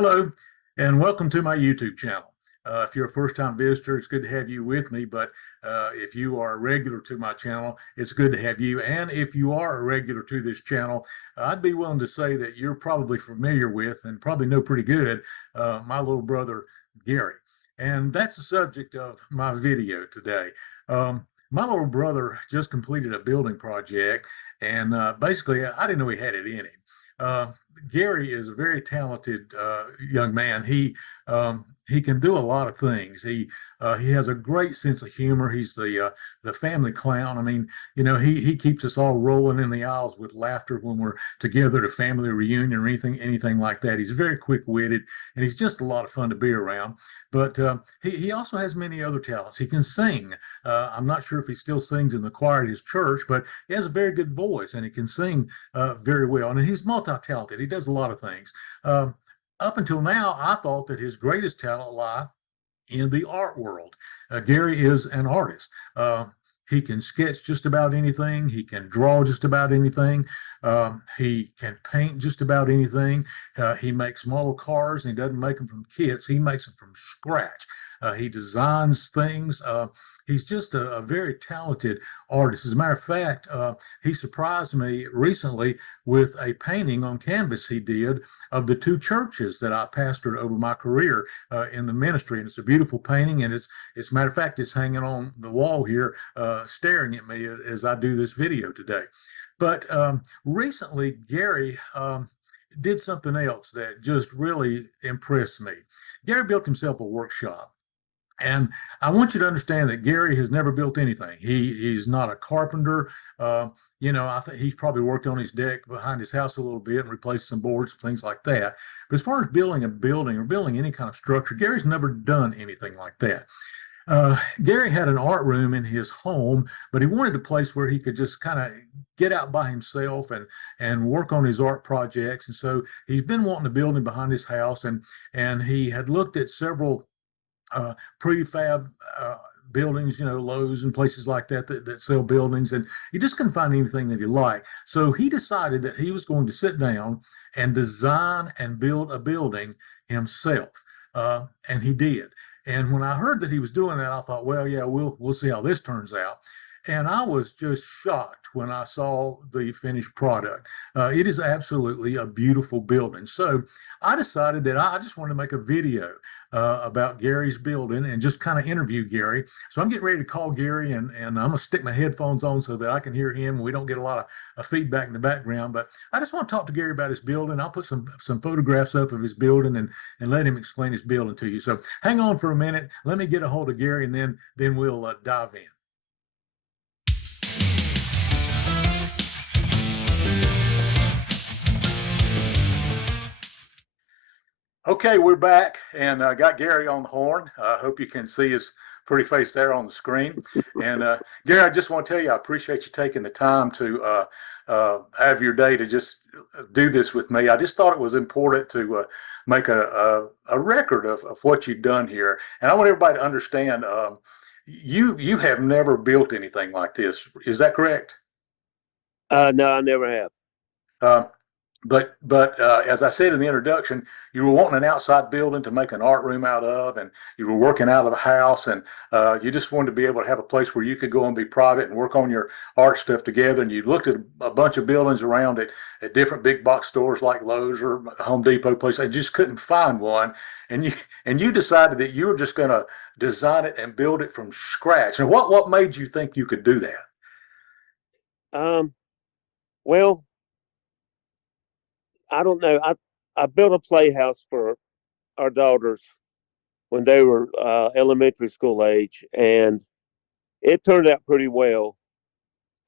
Hello, and welcome to my YouTube channel. If you're a first-time visitor, it's good to have you with me, but if you are a regular to my channel, it's good to have you. And if you are a regular to this channel, I'd be willing to say that you're probably familiar with and probably know pretty good my little brother, Gary. And that's the subject of my video today. My little brother just completed a building project, and basically, I didn't know he had it in him. Uh, Gary is a very talented young man. He can do a lot of things. He has a great sense of humor. He's the family clown. I mean, he keeps us all rolling in the aisles with laughter when we're together at a family reunion or anything like that. He's very quick witted, and he's just a lot of fun to be around. But he also has many other talents. He can sing. I'm not sure if he still sings in the choir at his church, but he has a very good voice, and he can sing very well. And he's multi-talented. He does a lot of things. Um, Up until now, I thought that his greatest talent lie in the art world. Gary is an artist. He can sketch just about anything. He can draw just about anything. He can paint just about anything. He makes model cars, and he doesn't make them from kits. He makes them from scratch. He designs things. He's just a very talented artist. As a matter of fact, he surprised me recently with a painting on canvas he did of the two churches that I pastored over my career in the ministry. And it's a beautiful painting, and it's a matter of fact, it's hanging on the wall here, staring at me as I do this video today. But recently, Gary did something else that just really impressed me. Gary built himself a workshop. And I want you to understand that Gary has never built anything. He's not a carpenter. I think he's probably worked on his deck behind his house a little bit and replaced some boards, things like that. But as far as building a building or building any kind of structure, Gary's never done anything like that. Gary had an art room in his home, but he wanted a place where he could just kind of get out by himself and work on his art projects. And so he's been wanting a building behind his house, and he had looked at several prefab buildings, Lowe's and places like that sell buildings, and he just couldn't find anything that he liked. So he decided that he was going to sit down and design and build a building himself, and he did. And when I heard that he was doing that, I thought, well, yeah, we'll see how this turns out. And I was just shocked when I saw the finished product. It is absolutely a beautiful building. So I decided that I just wanted to make a video about Gary's building and just kind of interview Gary. So I'm getting ready to call Gary, and I'm going to stick my headphones on so that I can hear him. We don't get a lot of feedback in the background, but I just want to talk to Gary about his building. I'll put some photographs up of his building and let him explain his building to you. So hang on for a minute. Let me get a hold of Gary, and then we'll dive in. Okay, we're back, and got Gary on the horn. I hope you can see his pretty face there on the screen. And Gary, I just want to tell you, I appreciate you taking the time to have your day to just do this with me. I just thought it was important to make a record of what you've done here. And I want everybody to understand, you have never built anything like this. Is that correct? No, I never have. Uh, but as I said in the introduction, you were wanting an outside building to make an art room out of, and you were working out of the house, and you just wanted to be able to have a place where you could go and be private and work on your art stuff together. And you looked at a bunch of buildings around at different big box stores like Lowe's or Home Depot place. I just couldn't find one, and you decided that you were just going to design it and build it from scratch. And what made you think you could do that? Um, well, I don't know. I built a playhouse for our daughters when they were elementary school age, and it turned out pretty well.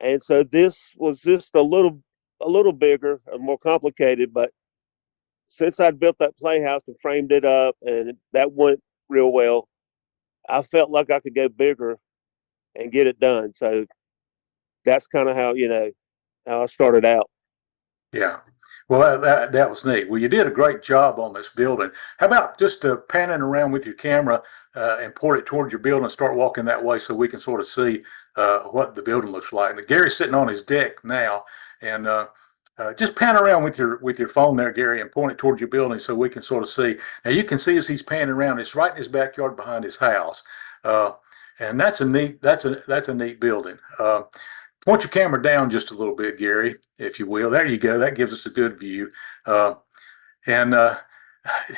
And so this was just a little bigger and more complicated. But since I'd built that playhouse and framed it up, and that went real well, I felt like I could go bigger and get it done. So that's kind of how how I started out. Yeah. Well, that was neat. Well, you did a great job on this building. How about just panning around with your camera and point it towards your building and start walking that way so we can sort of see what the building looks like. And Gary's sitting on his deck now, and Just pan around with your phone there, Gary, and point it towards your building so we can sort of see. Now you can see as he's panning around, it's right in his backyard behind his house, uh, and that's a neat building. Point your camera down just a little bit, Gary, if you will. There you go. That gives us a good view. Uh, and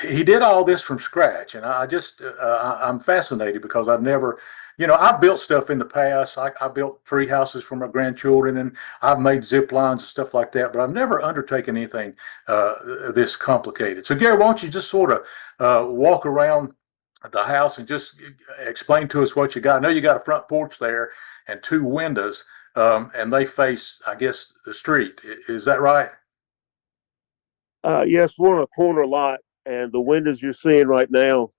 he did all this from scratch, and I'm fascinated because I've never, I've built stuff in the past. I built tree houses for my grandchildren, and I've made zip lines and stuff like that, but I've never undertaken anything this complicated. So Gary, why don't you just sort of walk around the house and just explain to us what you got? I know you got a front porch there and two windows, and they face, I guess, the street. Is that right? Yes, we're on a corner lot, and the windows you're seeing right now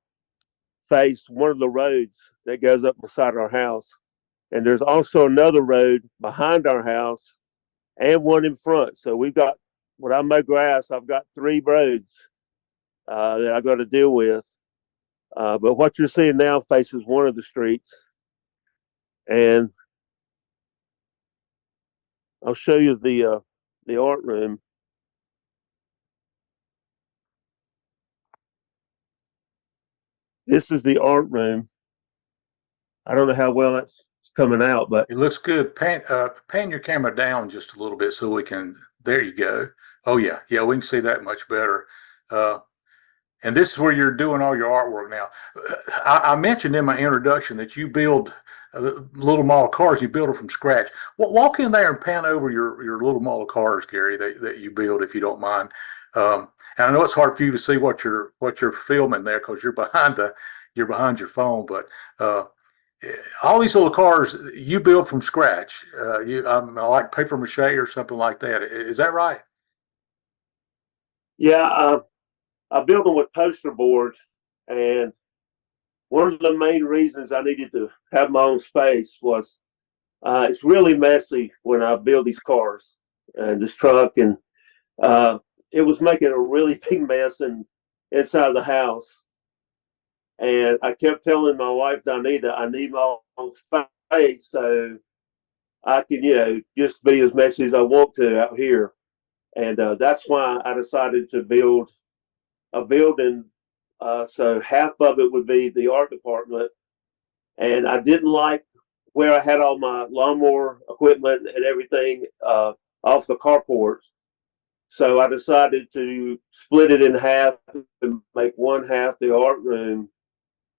face one of the roads that goes up beside our house. And there's also another road behind our house and one in front. So we've got, when I mow grass, I've got three roads that I've got to deal with. But what you're seeing now faces one of the streets. And I'll show you the art room. This is the art room. I don't know how well that's coming out, but It looks good. Pan your camera down just a little bit so we can. There you go. Oh yeah, yeah, we can see that much better. Uh, and this is where you're doing all your artwork now. I mentioned in my introduction that you build little model cars. You build them from scratch. Walk in there and pan over your little model cars, Gary, that you build, if you don't mind. And I know it's hard for you to see what you're filming there because you're behind your phone, but. All these little cars you build from scratch. Like paper mache or something like that. Is that right? yeah, I built them with poster board. And one of the main reasons I needed to have my own space was it's really messy when I build these cars and this truck, and uh, it was making a really big mess inside the house. And I kept telling my wife, Donita, I need my own space so I can, just be as messy as I want to out here. And that's why I decided to build a building. So half of it would be the art department, and I didn't like where I had all my lawnmower equipment and everything off the carport. So I decided to split it in half and make one half the art room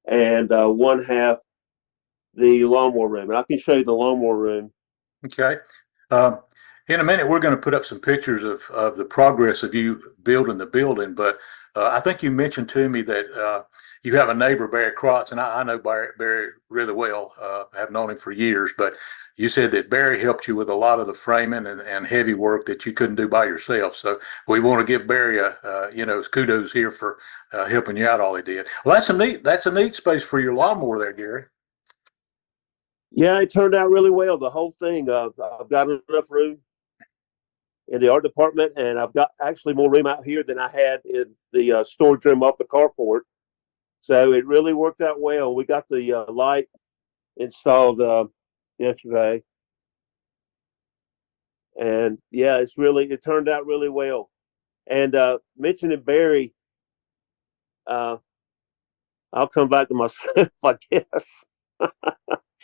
and one half the lawnmower room. And I can show you the lawnmower room. Okay. Um, in a minute, we're going to put up some pictures of the progress of you building the building. But I think you mentioned to me that you have a neighbor, Barry Crotts, and I know Barry really well. I've known him for years. But you said that Barry helped you with a lot of the framing and heavy work that you couldn't do by yourself. So we want to give Barry kudos here for helping you out all he did. Well, that's a neat space for your lawnmower there, Gary. Yeah, it turned out really well. The whole thing. I've got enough room in the art department, and I've got actually more room out here than I had in the storage room off the carport. So it really worked out well. We got the light installed yesterday, and yeah, it turned out really well. And mentioning Barry, uh, I'll come back to myself, I guess.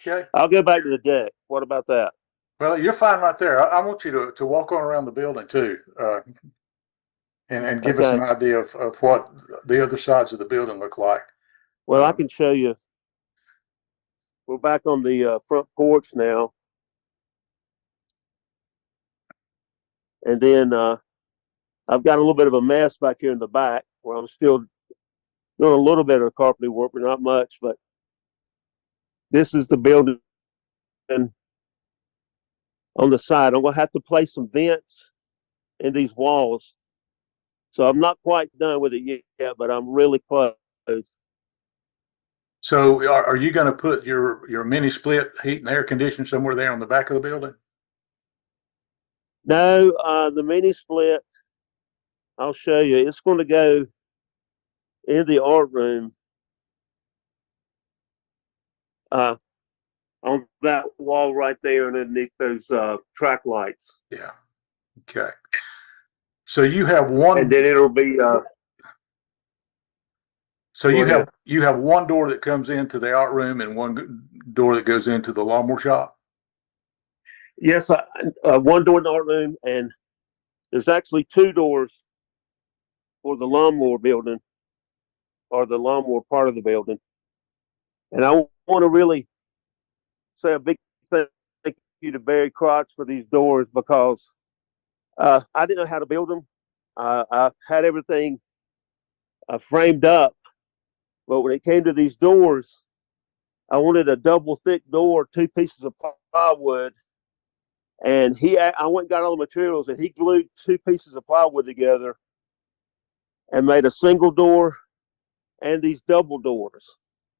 Okay. I'll go back to the deck. What about that? Well, you're fine right there. I want you to walk on around the building too, and give us an Okay. idea of what the other sides of the building look like. Well, I Um, can show you. We're back on the front porch now, and then I've got a little bit of a mess back here in the back where I'm still doing a little bit of carpentry work, but not much. But this is the building on the side. I'm gonna have to place some vents in these walls. So I'm not quite done with it yet, but I'm really close. so are you going to put your mini split heat and air conditioner somewhere there on the back of the building? No, the mini split, I'll show you. It's going to go in the art room uh, on that wall right there underneath those track lights. Yeah. Okay. So you have and one. then it'll be. So Go ahead. you have one door that comes into the art room and one door that goes into the lawnmower shop. Yes, one door in the art room, and there's actually two doors for the lawnmower building or the lawnmower part of the building. And I want to really say a big thank you to Barry Crotch for these doors because I didn't know how to build them. I had everything framed up, but when it came to these doors, I wanted a double thick door, two pieces of plywood, and I went and got all the materials, and he glued two pieces of plywood together and made a single door and these double doors.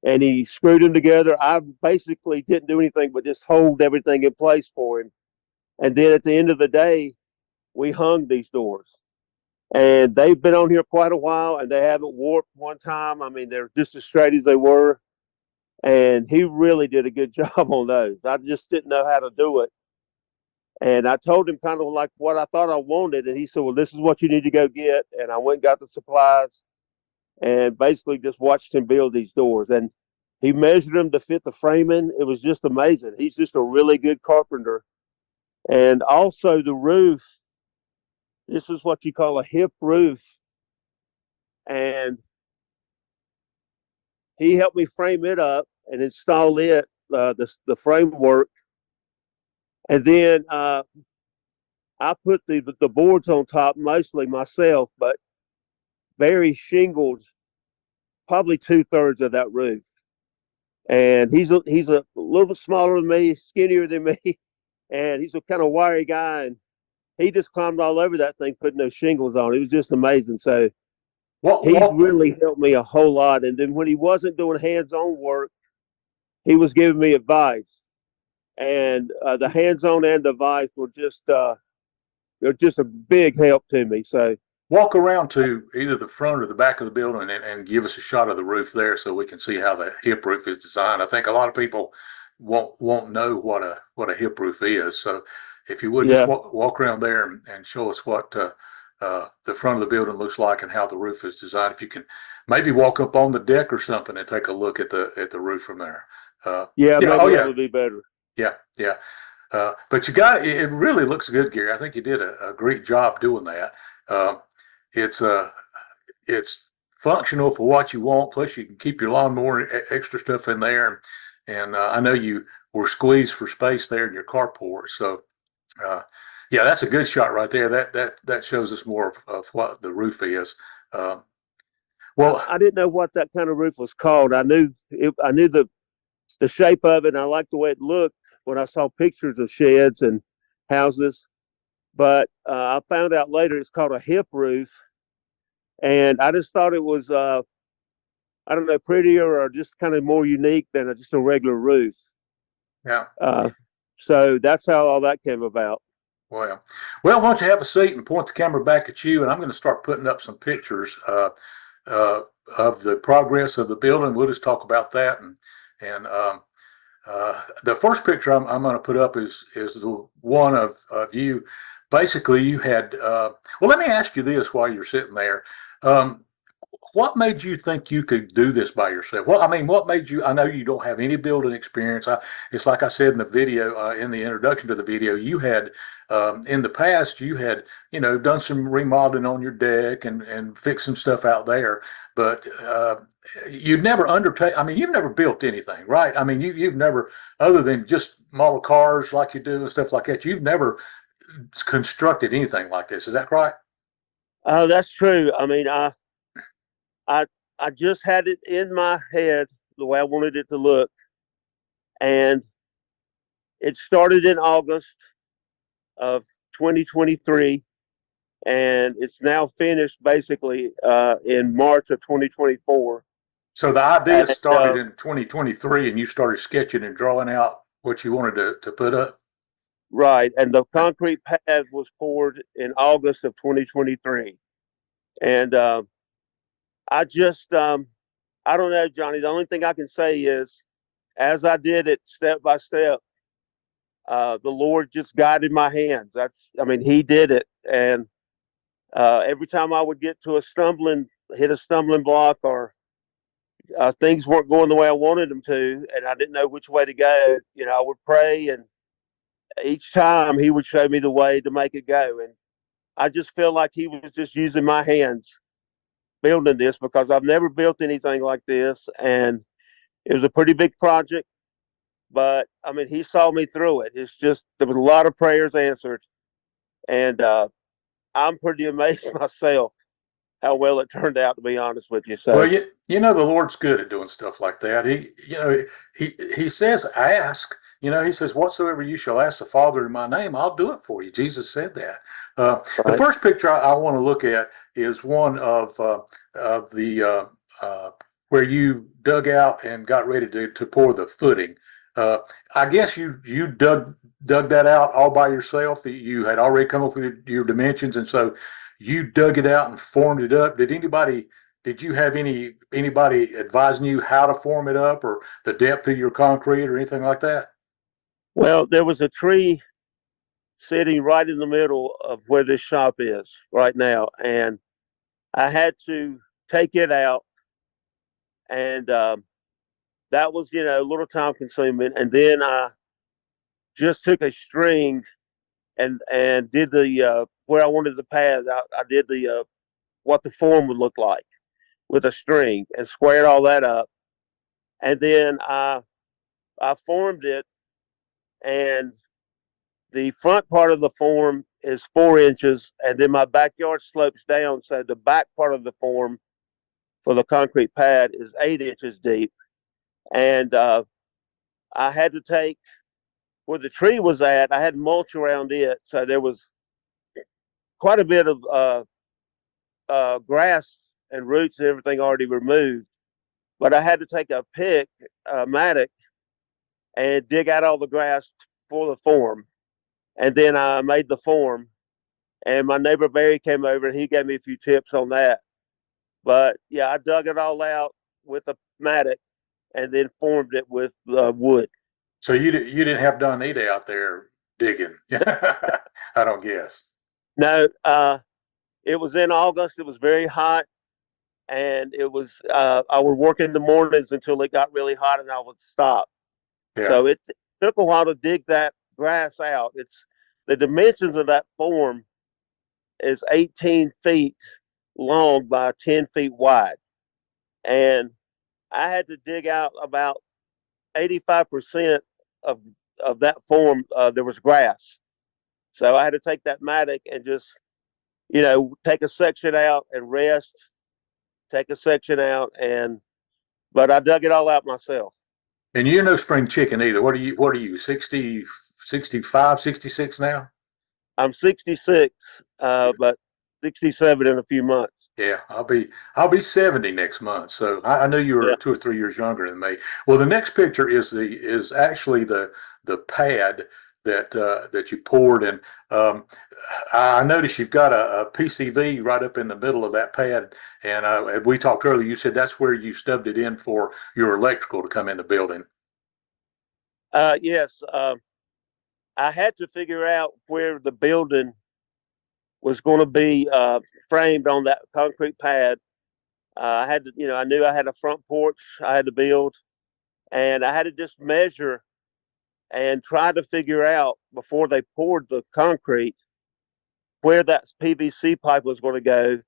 And he screwed them together. I basically didn't do anything but just hold everything in place for him. And then at the end of the day, we hung these doors. And they've been on here quite a while and they haven't warped one time. I mean, they're just as straight as they were. And he really did a good job on those. I just didn't know how to do it. And I told him kind of like what I thought I wanted. And he said, well, this is what you need to go get. And I went and got the supplies and basically just watched him build these doors. And he measured them to fit the framing. It was just amazing. He's just a really good carpenter. And also the roof, this is what you call a hip roof. And he helped me frame it up and install it, the framework. And then I put the boards on top mostly myself, but Barry shingled probably 2/3 of that roof. And he's a little bit smaller than me, skinnier than me, and he's a kind of wiry guy. And he just climbed all over that thing, putting those shingles on. It was just amazing. So he's What really helped me a whole lot. And then when he wasn't doing hands-on work, he was giving me advice. And the hands-on and the advice were they're just a big help to me. So walk around to either the front or the back of the building and give us a shot of the roof there so we can see how the hip roof is designed. I think a lot of people won't know what a hip roof is. So if you would just yeah, walk around there and show us what the front of the building looks like and how the roof is designed. If you can maybe walk up on the deck or something and take a look at the roof from there. yeah, Yeah. Oh maybe that yeah. would be better. Yeah. Yeah. But it really looks good, Gary. I think you did a great job doing that. Uh, it's it's functional for what you want. Plus, you can keep your lawnmower extra stuff in there, and I know you were squeezed for space there in your carport. So, uh, yeah, that's a good shot right there. That shows us more of what the roof is. Uh, well, I didn't know what that kind of roof was called. I knew the shape of it, and I liked the way it looked when I saw pictures of sheds and houses. But I found out later it's called a hip roof, and I just thought it was I don't know, prettier or just kind of more unique than just a regular roof. yeah. Uh, so that's how all that came about. Well, why don't you have a seat and point the camera back at you, and I'm going to start putting up some pictures uh, of the progress of the building. We'll just talk about that, and the first picture I'm going to put up is the one of you. Basically, you had. Well, let me ask you this while you're sitting there. Um, what made you think you could do this by yourself? Well, I mean, what made you? I know you don't have any building experience. It's like I said in the video, in the introduction to the video, you had in the past you had done some remodeling on your deck and fixed some stuff out there, but you'd never undertake. I mean, you've never built anything, right? I mean, you've never, other than just model cars like you do and stuff like that, you've never constructed anything like this. Is that right? Oh, that's true. I mean, I I just had it in my head the way I wanted it to look, and it started in August of 2023, and it's now finished basically in March of 2024. So the idea And started in 2023 and you started sketching and drawing out what you wanted to put up. right, and the concrete pad was poured in August of 2023, and I just I don't know, Johnny. The only thing I can say is, as I did it step by step, the Lord just guided my hands. I mean, He did it, and Every time I would hit a stumbling block, or things weren't going the way I wanted them to, and I didn't know which way to go, I would pray, and each time he would show me the way to make it go. And I just feel like he was just using my hands building this, because I've never built anything like this, and it was a pretty big project. But I mean, he saw me through it. It's just there was a lot of prayers answered, and I'm pretty amazed myself how well it turned out. To be honest with you, Well, so you know the Lord's good at doing stuff like that. He says, "Ask." He says, "Whatsoever you shall ask the Father in my name, I'll do it for you." Jesus said that. The right. first picture I want to look at is one of the where you dug out and got ready to pour the footing. Uh, I guess you dug that out all by yourself. You had already come up with your dimensions, and so you dug it out and formed it up. Did you have anybody advising you how to form it up, or the depth of your concrete, or anything like that? Well, there was a tree sitting right in the middle of where this shop is right now, and I had to take it out, and that was a little time consuming. And then I just took a string and did the where I wanted the pad. I did the what the form would look like with a string, and squared all that up, and then I formed it, and the front part of the form is 4 inches, and then my backyard slopes down, so the back part of the form for the concrete pad is 8 inches deep. And I had to take where the tree was at. I had mulch around it, so there was quite a bit of grass and roots and everything already removed. But I had to take a pick, a mattock, and dig out all the grass for the form. And then I made the form. And my neighbor Barry came over, and he gave me a few tips on that. But yeah, I dug it all out with a mattock, and then formed it with wood. So you didn't have Donita out there digging. I don't guess. No, it was in August. It was very hot, and it was I would work in the mornings until it got really hot, and I would stop. Yeah. So it took a while to dig that grass out. It's the dimensions of that form is 18 feet long by 10 feet wide, and I had to dig out about 85% of of that form. There was grass, so I had to take that mattock and just take a section out and rest, take a section out, and but I dug it all out myself. And you're no spring chicken either. What are you, 60, 65, 66 now? I'm 66, but 67 in a few months. Yeah, I'll be 70 next month. So I knew you were Yeah. 2 or 3 years younger than me. Well, the next picture is actually the pad that you poured, and I noticed you've got a PCV right up in the middle of that pad. And we talked earlier. You said that's where you stubbed it in for your electrical to come in the building. Yes. I had to figure out where the building was going to be framed on that concrete pad. I had to, I knew I had a front porch I had to build, and I had to just measure and try to figure out before they poured the concrete where that PVC pipe was going to go.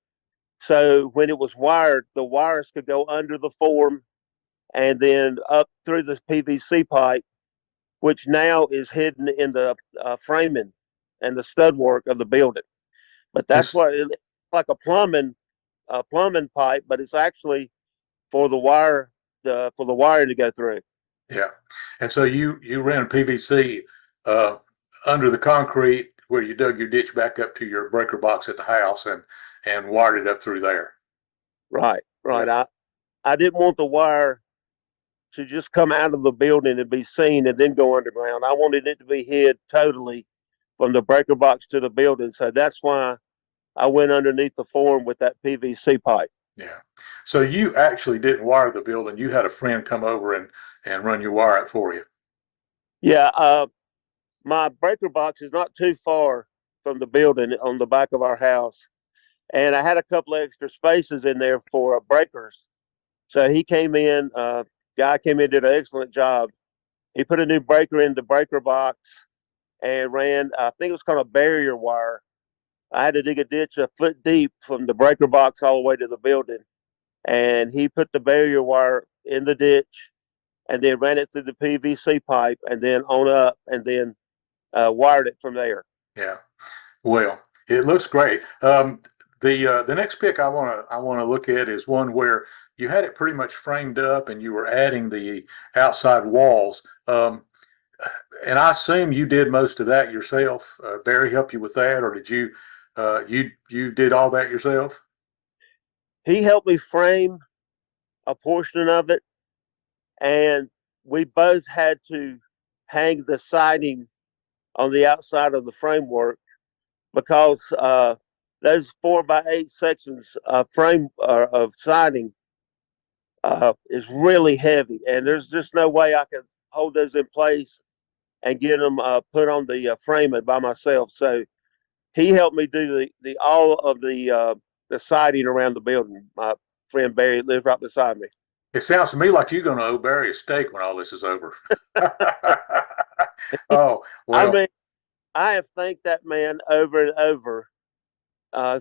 So when it was wired, the wires could go under the form and then up through the PVC pipe, which now is hidden in the framing and the stud work of the building. But that's And what it's like a plumbing pipe, but it's actually for the wire, for the wire to go through. Yeah. And so you ran PVC uh, under the concrete where you dug your ditch back up to your breaker box at the house, and wired it up through there. Right, Yeah. right. I didn't want the wire to just come out of the building and be seen and then go underground. I wanted it to be hid totally from the breaker box to the building. So that's why I went underneath the form with that PVC pipe. Yeah. So you actually didn't wire the building. You had a friend come over and run your wire up for you. Yeah, my breaker box is not too far from the building on the back of our house. and I had a couple of extra spaces in there for breakers. So he came in, guy came in, did an excellent job. He put a new breaker in the breaker box and ran, I think it was called a barrier wire. I had to dig a ditch a foot deep from the breaker box all the way to the building. And he put the barrier wire in the ditch and then ran it through the PVC pipe and then on up and then wired it from there. Yeah. Well, it looks great. The next pic I want to look at is one where you had it pretty much framed up and you were adding the outside walls. And I assume you did most of that yourself. Barry helped you with that, or did you did all that yourself? He helped me frame a portion of it, and we both had to hang the siding on the outside of the framework because those 4x8 sections of frame of siding is really heavy, and there's just no way I could hold those in place and get them put on the frame by myself. So he helped me do the all of the siding around the building. My friend Barry lives right beside me. It sounds to me like you're going to owe Barry a steak when all this is over. Oh, I well, mean, I have thanked that man over and over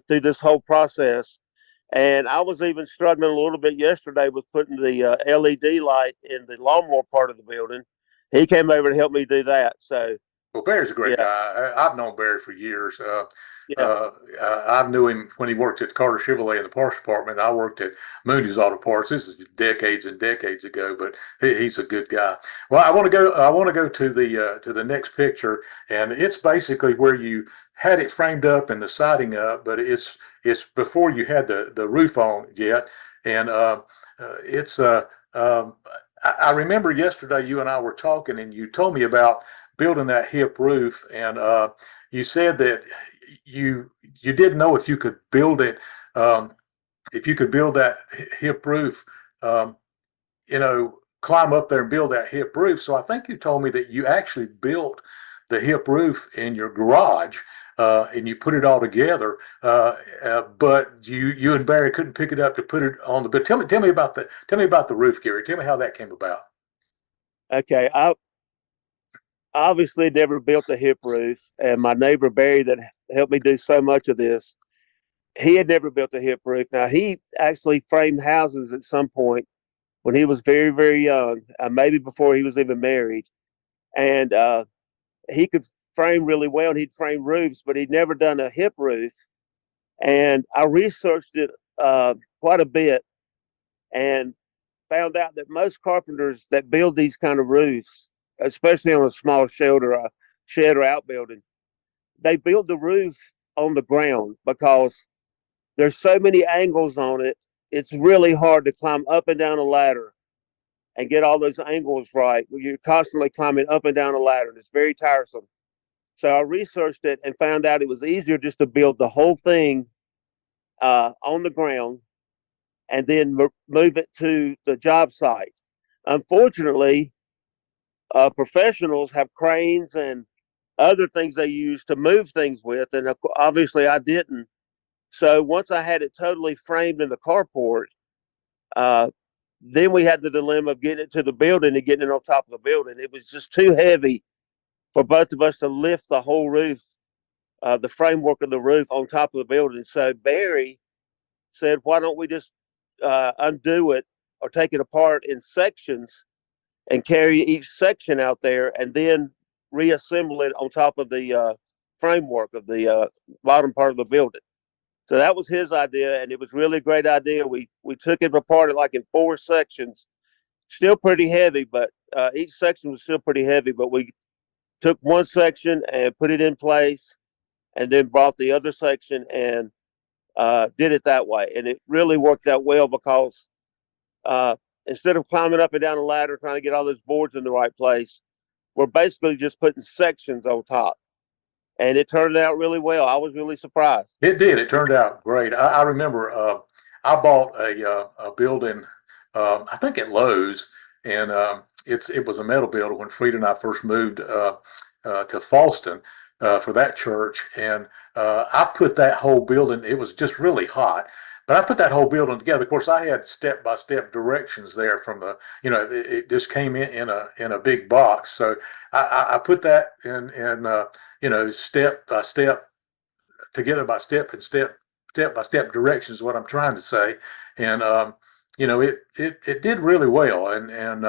through this whole process. And I was even struggling a little bit yesterday with putting the LED light in the lawnmower part of the building. He came over to help me do that. So, well, Barry's a great yeah, guy. I've known Barry for years. yeah. Uh, I knew him when he worked at Carter Chevrolet in the parts department. I worked at Mooney's Auto Parts. This is decades and decades ago, but he's a good guy. Well, I want to go. I want to go to the next picture, and it's basically where you had it framed up and the siding up, but it's before you had the roof on yet, and it's um, I remember yesterday you and I were talking, and you told me about building that hip roof, and you said that you you didn't know if you could build it, um, if you could build that hip roof, um, climb up there and build that hip roof. So I think you told me that you actually built the hip roof in your garage. And you put it all together, but you and Barry couldn't pick it up to put it on the. But tell me about the roof, Gary. Tell me how that came about. Okay. I obviously never built a hip roof, and my neighbor Barry that helped me do so much of this, he had never built a hip roof. Now he actually framed houses at some point when he was very very young, maybe before he was even married, and he could frame really well. And he'd frame roofs, but he'd never done a hip roof. And I researched it quite a bit and found out that most carpenters that build these kind of roofs, especially on a small shed or outbuilding, they build the roof on the ground because there's so many angles on it. It's really hard to climb up and down a ladder and get all those angles right. You're constantly climbing up and down a ladder, and it's very tiresome. So I researched it and found out it was easier just to build the whole thing on the ground and then move it to the job site. Unfortunately, professionals have cranes and other things they use to move things with, and obviously I didn't. So once I had it totally framed in the carport, uh, then we had the dilemma of getting it to the building and getting it on top of the building. It was just too heavy for both of us to lift the whole roof, the framework of the roof on top of the building. So Barry said, "Why don't we just undo it or take it apart in sections and carry each section out there and then reassemble it on top of the framework of the bottom part of the building?" So that was his idea, and it was really a great idea. We took it apart like in four sections, still pretty heavy, but each section was still pretty heavy. But we took one section and put it in place, and then brought the other section and did it that way, and it really worked out well because uh, instead of climbing up and down a ladder trying to get all those boards in the right place, we're basically just putting sections on top, and it turned out really well. I was really surprised. It did. It turned out great. I remember I bought a building, I think at Lowe's, and it was a metal building when Frida and I first moved to Falston. for that church, and I put that whole building. It was just really hot, but I put that whole building together. Of course, I had step by step directions there from the, it just came in a big box. So I put that in step by step, together by step by step directions is what I'm trying to say. And it did really well, and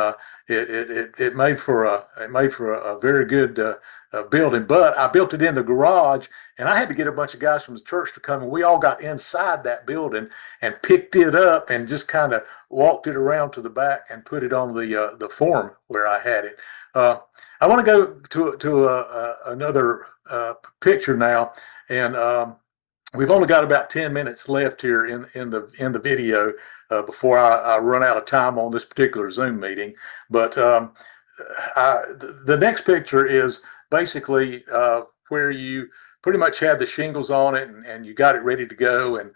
it made for a very good building. But I built it in the garage, and I had to get a bunch of guys from the church to come, and we all got inside that building and picked it up and just kind of walked it around to the back and put it on the form where I had it. I want to go to another picture now, and we've only got about 10 minutes left here in the video before I run out of time on this particular Zoom meeting. But the next picture is basically where you pretty much had the shingles on it, and you got it ready to go, and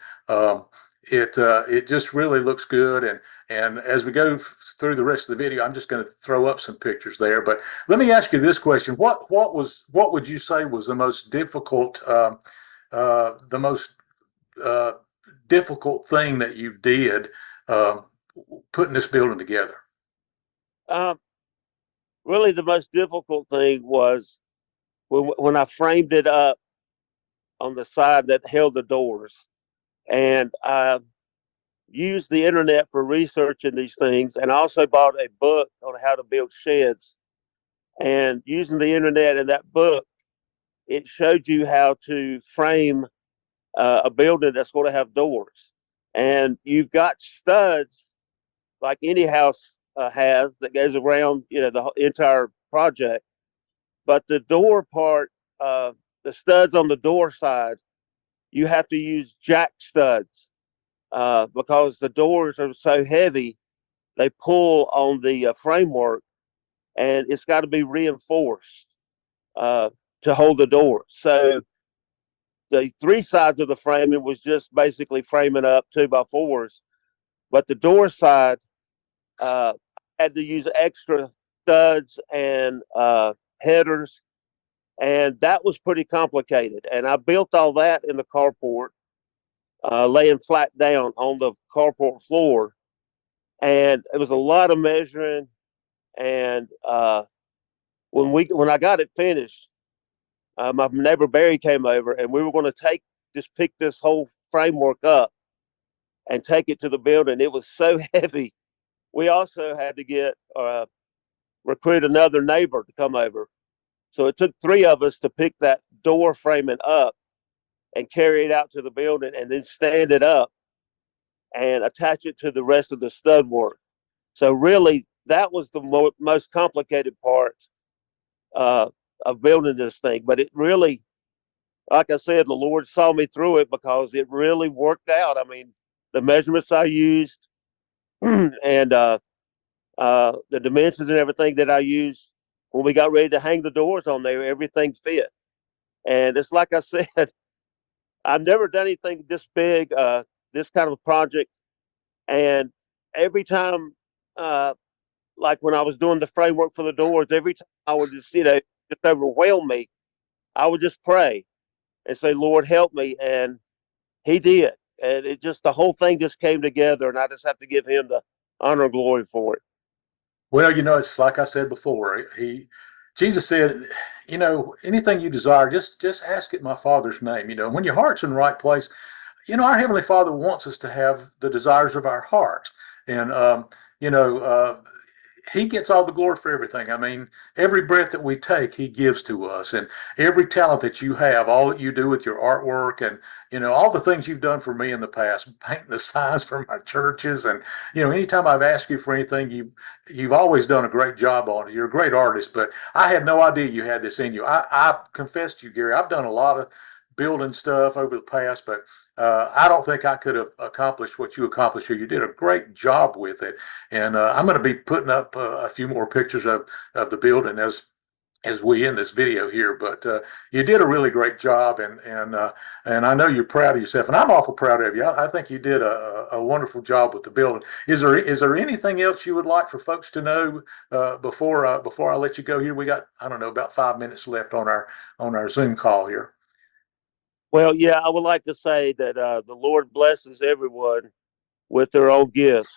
it just really looks good. And as we go through the rest of the video, I'm just going to throw up some pictures there. But let me ask you this question: what would you say was the most difficult the most uh, difficult thing that you did uh, putting this building together? Um, really, the most difficult thing was when I framed it up on the side that held the doors, and I used the internet for researching these things, and I also bought a book on how to build sheds. And using the internet and that book, it showed you how to frame a building that's going to have doors. And you've got studs like any house has that goes around, the entire project. But the door part, the studs on the door side, you have to use jack studs because the doors are so heavy, they pull on the framework, and it's got to be reinforced uh, to hold the door. So the three sides of the framing was just basically framing up 2x4s, but the door side uh, had to use extra studs and headers, and that was pretty complicated. And I built all that in the carport, laying flat down on the carport floor, and it was a lot of measuring. And when I got it finished, my neighbor Barry came over, and we were going to pick this whole framework up and take it to the building. It was so heavy. We also had to recruit another neighbor to come over. So it took three of us to pick that door framing up and carry it out to the building, and then stand it up and attach it to the rest of the stud work. So really, that was the most complicated part uh, of building this thing. But it really, like I said, the Lord saw me through it because it really worked out. I mean, the measurements I used and the dimensions and everything that I used when we got ready to hang the doors on there, everything fit. And it's like I said, I've never done anything this big, this kind of a project. And every time, uh, like when I was doing the framework for the doors, every time I would just overwhelm me, I would just pray and say, Lord, help me. And he did. And the whole thing just came together, and I just have to give him the honor and glory for it. Well, it's like I said before. Jesus said, anything you desire, just ask it in my Father's name. When your heart's in the right place, our Heavenly Father wants us to have the desires of our hearts, and you know, he gets all the glory for everything. I mean, every breath that we take, he gives to us, and every talent that you have, all that you do with your artwork, and all the things you've done for me in the past, painting the signs for my churches, and anytime I've asked you for anything, you've always done a great job on it. You're a great artist, but I had no idea you had this in you. I confess to you, Gary, I've done a lot of building stuff over the past, but I don't think I could have accomplished what you accomplished here. You did a great job with it, and I'm going to be putting up a few more pictures of the building as we end this video here, but you did a really great job, and I know you're proud of yourself, and I'm awful proud of you. I think you did a wonderful job with the building. Is there anything else you would like for folks to know before I let you go here? We got, I don't know, about 5 minutes left on our Zoom call here. Well, yeah, I would like to say that the Lord blesses everyone with their own gifts.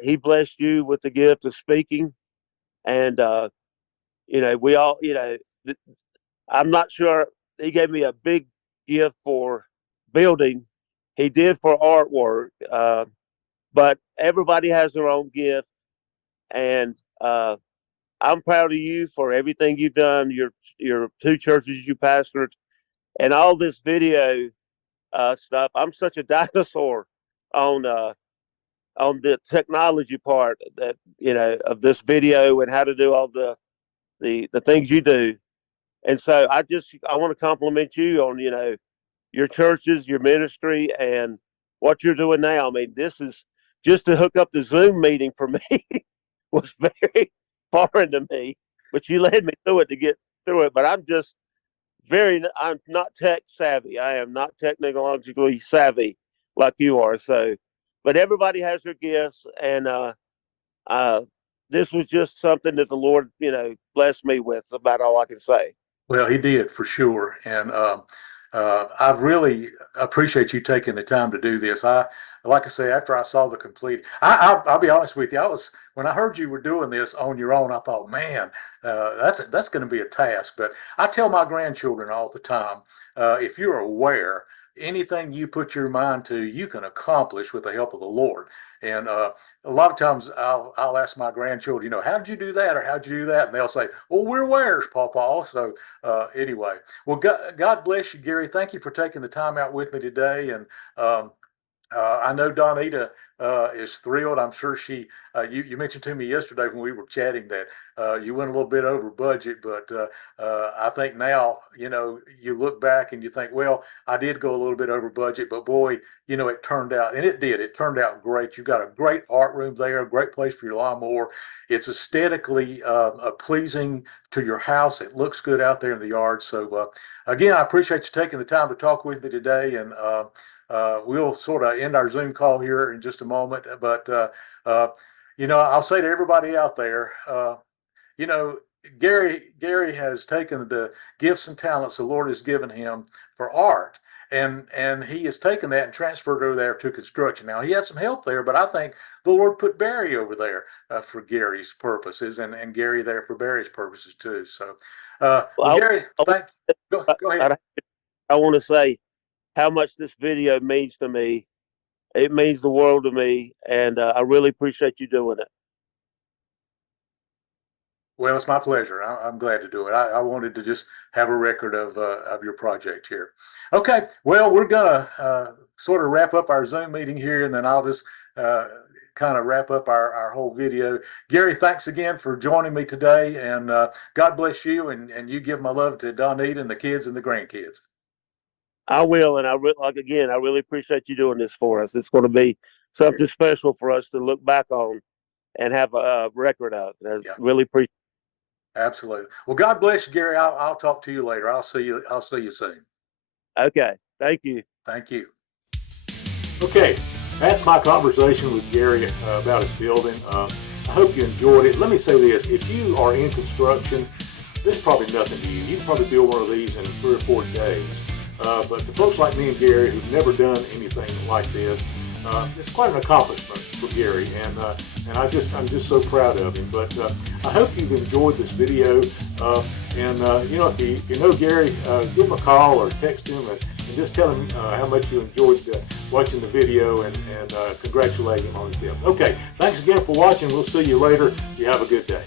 He blessed you with the gift of speaking, and we all, I'm not sure. He gave me a big gift for building. He did for artwork, but everybody has their own gift, and I'm proud of you for everything you've done. Your two churches you pastored, and all this video stuff. I'm such a dinosaur on the technology part that of this video and how to do all the things you do. And so I want to compliment you on your churches, your ministry, and what you're doing now. I mean, this is just to hook up the Zoom meeting for me was very foreign to me, but you led me through it to get through it. But I'm not tech savvy. I am not technologically savvy like you are. So, but everybody has their gifts, and uh, this was just something that the Lord, blessed me with. About all I can say. Well, he did for sure, and I really appreciate you taking the time to do this. Like I say, after I saw the complete, I'll be honest with you. When I heard you were doing this on your own, I thought, man, that's going to be a task. But I tell my grandchildren all the time, if you're aware, anything you put your mind to, you can accomplish with the help of the Lord. And a lot of times I'll ask my grandchildren, how did you do that, or how'd you do that? And they'll say, well, we're wares, Pawpaw. So anyway, well, God bless you, Garry. Thank you for taking the time out with me today. And I know Donita is thrilled. I'm sure you mentioned to me yesterday when we were chatting that you went a little bit over budget, but I think now, you look back and you think, well, I did go a little bit over budget, but boy, it turned out, and it turned out great. You've got a great art room there, a great place for your lawnmower. It's aesthetically pleasing to your house. It looks good out there in the yard. So again, I appreciate you taking the time to talk with me today, and we'll sort of end our Zoom call here in just a moment. But, I'll say to everybody out there, you know, Garry has taken the gifts and talents the Lord has given him for art, and he has taken that and transferred over there to construction. Now he had some help there, but I think the Lord put Barry over there for Gary's purposes, and Garry there for Barry's purposes too. So, well, Well, Garry, go ahead. I want to say how much this video means to me. It means the world to me, and I really appreciate you doing it. Well, it's my pleasure. I'm glad to do it. I wanted to just have a record of your project here. Okay, well, we're gonna sort of wrap up our Zoom meeting here, and then I'll just kind of wrap up our whole video. Garry, thanks again for joining me today, and God bless you, and you give my love to Donita and the kids and the grandkids. I will, and I really appreciate you doing this for us. It's going to be something special for us to look back on and have a record of. I Yeah. really appreciate. Absolutely. Well, God bless you, Garry. I'll talk to you later. I'll see you soon. Okay, thank you. Thank you. Okay, that's my conversation with Garry about his building. I hope you enjoyed it. Let me say this: if you are in construction, this is probably nothing to you. You can probably build one of these in 3 or 4 days. But the folks like me and Garry who've never done anything like this, it's quite an accomplishment for Garry, and I'm just so proud of him. But I hope you've enjoyed this video, if you know Garry, give him a call or text him and just tell him how much you enjoyed watching the video, and congratulate him on his deal. Okay, thanks again for watching. We'll see you later. You have a good day.